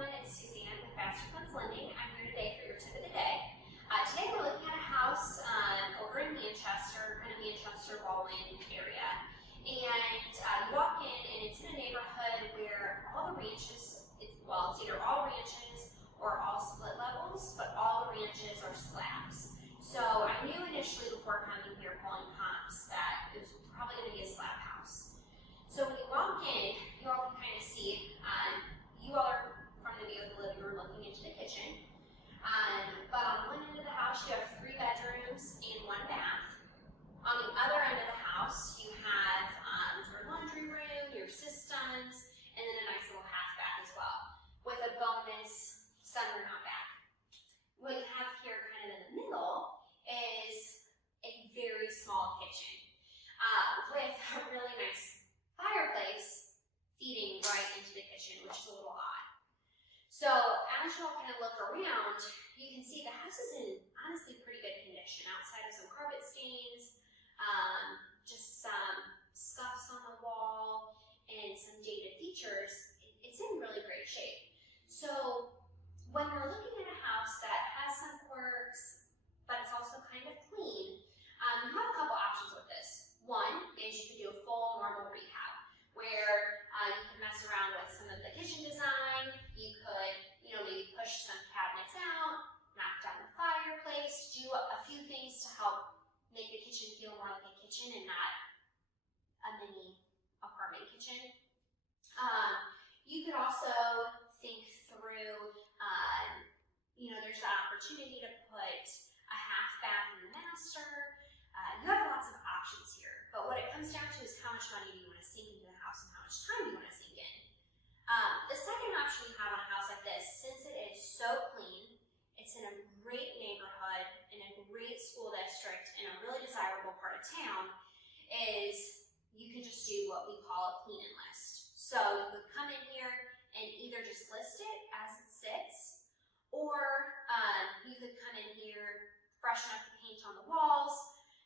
everyone, it's Suzanne with FasterFunds Lending. I'm here today for your tip of the day. Today we're looking at a house over in Manchester, kind of Manchester, Baldwin area. And you walk in and it's in a neighborhood where all the ranches, it's either all ranches or all split levels, but all the ranches are slabs. So I knew initially before coming here pulling comps that it was probably going to be a slab house. So when you walk in, you all can kind of see, you all are from the view of the living room looking into the kitchen. But on one end of the house, you have 3 bedrooms and 1 bath. On the other end of the house, you have your laundry room, your systems, and then a nice little half bath as well, with a bonus sunroom out back. What you have here kind of in the middle is a very small kitchen with a really nice fireplace feeding right into the kitchen, which is a little odd. So as you all kind of look around, you can see the house is in honestly pretty good condition. Outside of some carpet stains, just some scuffs on the wall, and some dated features, it's in really great shape. So when we're looking at a house that has some quirks, but it's also kind of clean, you have a couple options with this. One is you could do a full normal rehab, where you could mess around with some of the kitchen design. You could, maybe push some cabinets out, knock down the fireplace, do a few things to help make the kitchen feel more like a kitchen and not a mini apartment kitchen. You could also think through, there's an opportunity to put a half bath in the master. You have lots of options here, but what it comes down to is how much money do you want to sink into the house and how much time do you want to sink in. The second option you have on a house like this, since it is so clean, it's in a great neighborhood, in a great school district, in a really desirable part of town, is you can just do what we call a clean and list. So you could come in here and either just list it as it sits, or you could come in here, freshen up the paint on the walls,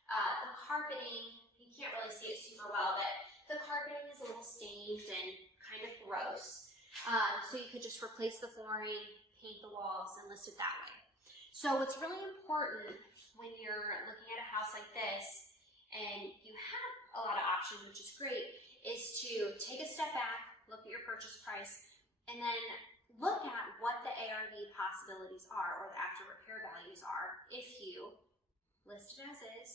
the carpeting, you can't really see it super well, but the carpeting is a little stained and kind of gross. So you could just replace the flooring, paint the walls, and list it that way. So what's really important when you're looking at a house like this, and you have a lot of options, which is great, is to take a step back, look at your purchase price, and then look at what the ARV possibilities are, or the after repair values are, if you list it as is,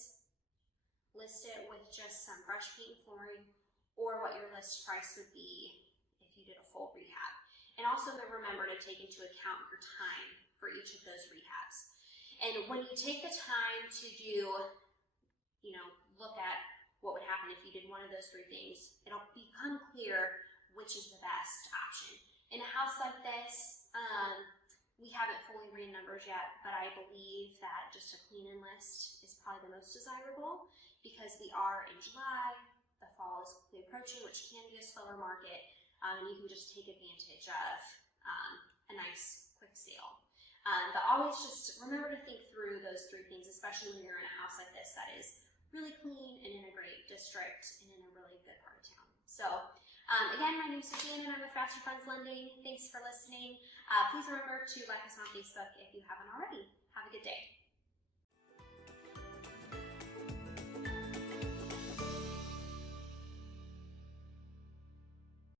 list it with just some brush paint and flooring, or what your list price would be if you did a full rehab. And also to remember to take into account your time for each of those rehabs. And when you take the time to do, look at what would happen if you did one of those 3 things, it'll become clear which is the best option. In a house like this, we haven't fully ran numbers yet, but I believe that just a clean and list is probably the most desirable because we are in July, the fall is quickly approaching, which can be a slower market, and you can just take advantage of a nice quick sale. But always just remember to think through those 3 things, especially when you're in a house like this that is really clean and in a great district and in a really good part of town. So again, my name is Suzanne and I'm with FasterFunds Lending. Thanks for listening. Please remember to like us on Facebook if you haven't already. Have a good day.